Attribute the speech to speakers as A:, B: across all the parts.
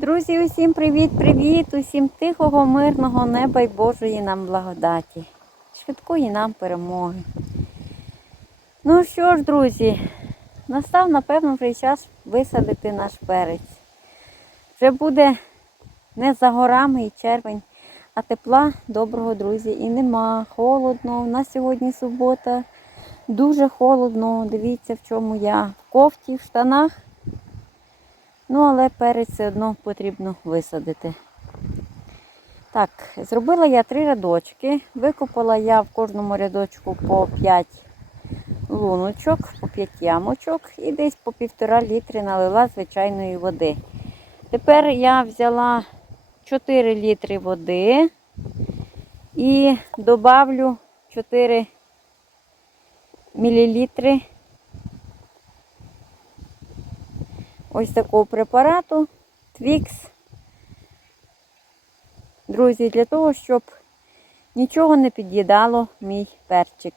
A: Друзі, усім привіт-привіт! Усім тихого, мирного неба й Божої нам благодаті. Швидкої нам перемоги. Ну що ж, друзі, настав, напевно, вже час висадити наш перець. Вже буде не за горами і червень, а тепла доброго, друзі, і нема. Холодно. У нас сьогодні субота. Дуже холодно. Дивіться, в чому я. В кофті, в штанах. Ну, але перець все одно потрібно висадити. Так, зробила я три рядочки. Викопала я в кожному рядочку по 5 луночок, по 5 ямочок і десь по півтора літри налила звичайної води. Тепер я взяла 4 літри води і добавлю 4 мілілітри ось такого препарату Twix. Друзі, для того, щоб нічого не під'їдало мій перчик.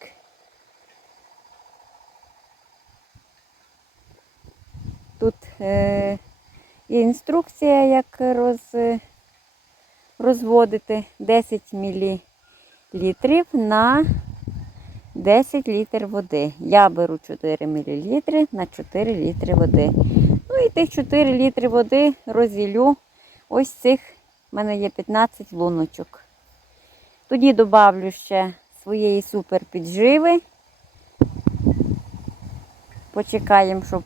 A: Тут е, є інструкція, як роз, розводити 10 мл на 10 літр води. Я беру 4 мл на 4 літри води. Ну і тих 4 літри води розділю ось цих, в мене є 15 луночок. Тоді додавлю ще своєї супер підживи. Почекаємо, щоб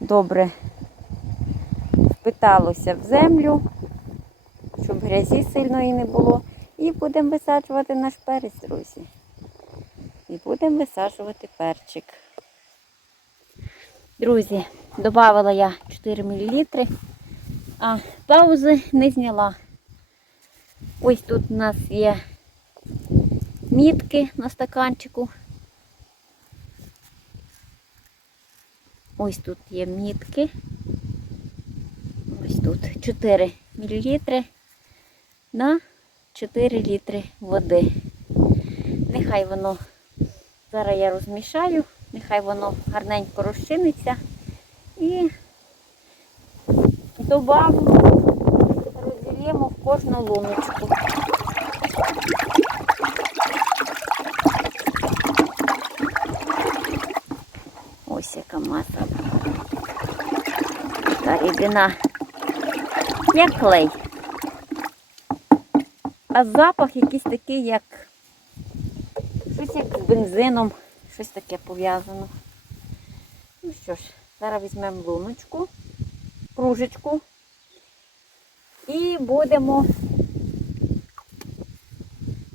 A: добре впиталося в землю, щоб грязі сильної не було. І будемо висаджувати наш перець, друзі. І будемо висаджувати перчик. Друзі, додавала я 4 мл, а паузи не зняла. Ось тут у нас є мітки на стаканчику. Ось тут є мітки. Ось тут 4 мл на 4 літри води. Нехай воно, зараз я розмішаю, нехай воно гарненько розчиниться і добавимо, розділимо в кожну луночку. Ось яка маса. Така рідина, як клей. А запах якийсь такий, як щось як з бензином, щось таке пов'язано. Ну що ж, зараз візьмемо луночку, кружечку і будемо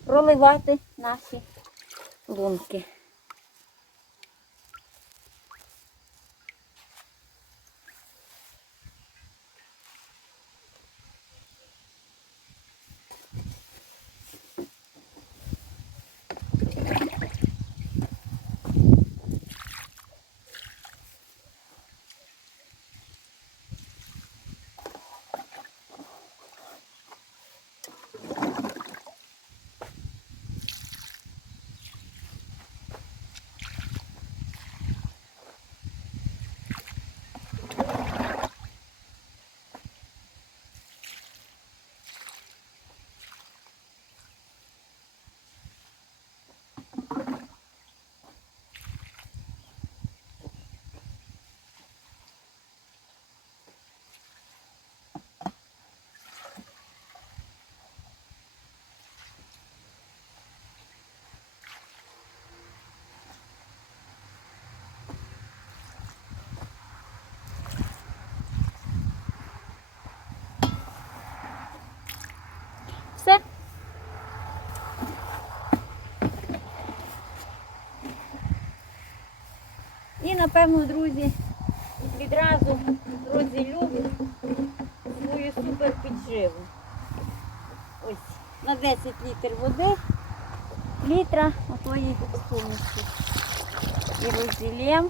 A: проливати наші лунки. Все. І напевно, друзі, відразу розділю свою супер підживу. Ось на 10 літр води, літра отої суміші. І розділємо.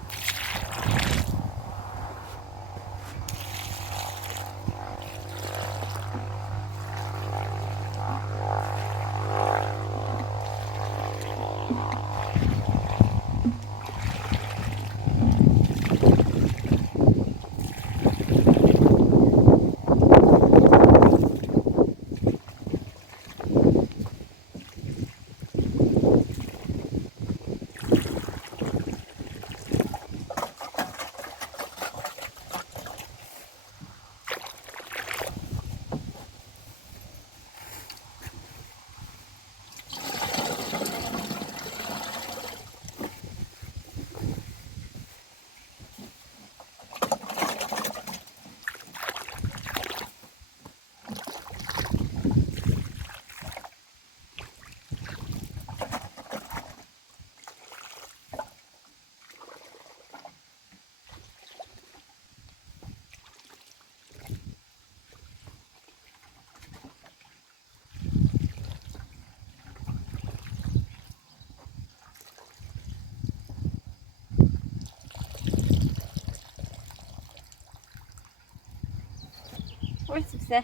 A: Ось все.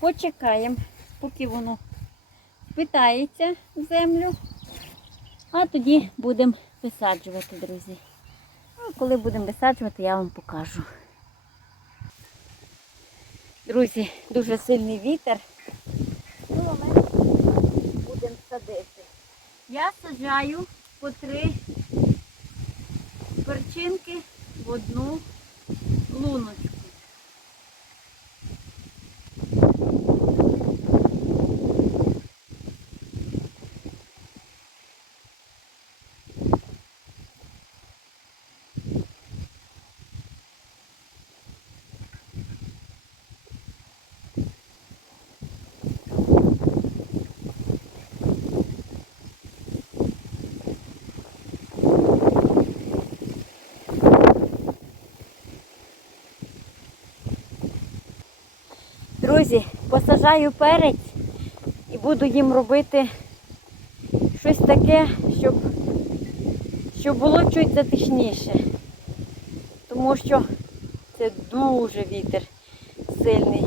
A: Почекаємо, поки воно впитається в землю. А тоді будемо висаджувати, друзі. А коли будемо висаджувати, я вам покажу. Друзі, дуже сильний вітер. Ну, але будемо садити. Я саджаю по три перчинки в одну луночку. Друзі, посажаю перець і буду їм робити щось таке, щоб, щоб було чуть затишніше. Тому що це дуже вітер сильний.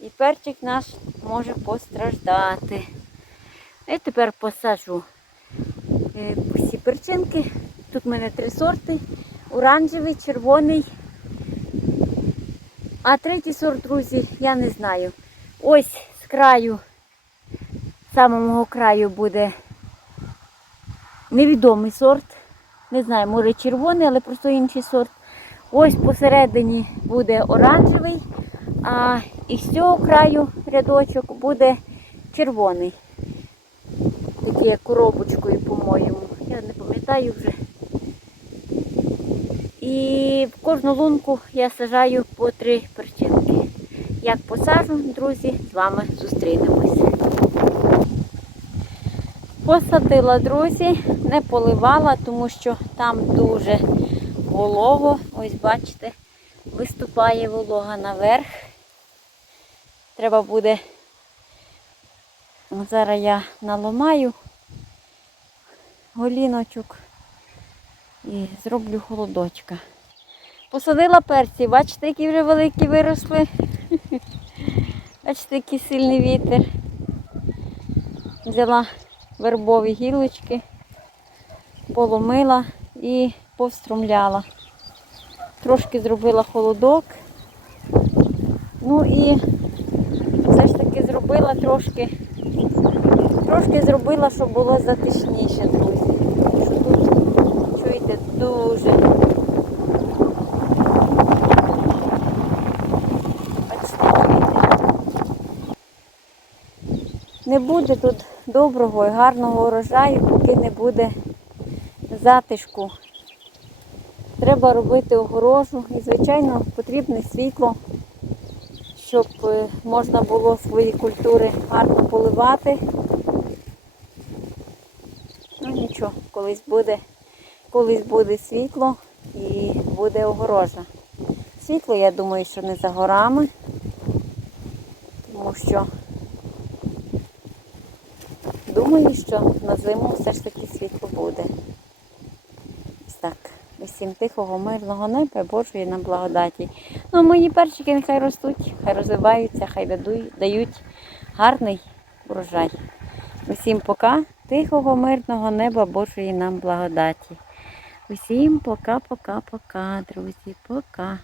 A: І перчик наш може постраждати. Я тепер посаджу е, всі перчинки. Тут в мене три сорти. Оранжевий, червоний. А третій сорт, друзі, я не знаю. Ось з краю, самого краю буде невідомий сорт. Не знаю, може червоний, але просто інший сорт. Ось посередині буде оранжевий, а із цього краю рядочок буде червоний. Такий як коробочкою, по-моєму. Я не пам'ятаю вже. І в кожну лунку я сажаю по три перчинки. Як посажу, друзі, з вами зустрінемось. Посадила, друзі, не поливала, тому що там дуже волого. Ось бачите, виступає волога наверх. Треба буде, зараз я наламаю голіночок і зроблю холодочка. Посадила перці, бачите, які вже великі виросли. Бачите, який сильний вітер. Взяла вербові гілочки, поломила і повструмляла. Трошки зробила холодок. Ну і все ж таки зробила трошки, трошки зробила, щоб було затишніше, друзі. Тому що тут чуєте, дуже. Не буде тут доброго і гарного урожаю, поки не буде затишку. Треба робити огорожу і, звичайно, потрібне світло, щоб е, можна було свої культури гарно поливати. Ну нічого, колись буде, колись буде світло і буде огорожа. Світло, я думаю, що не за горами, тому що думаю, що на зиму все ж таки світло буде. Ось так. Усім тихого, мирного неба, Божої нам благодаті. Ну, мої перчики нехай ростуть, хай розвиваються, хай дають гарний урожай. Усім пока, тихого, мирного неба, Божої нам благодаті. Усім пока-пока-пока, друзі, пока.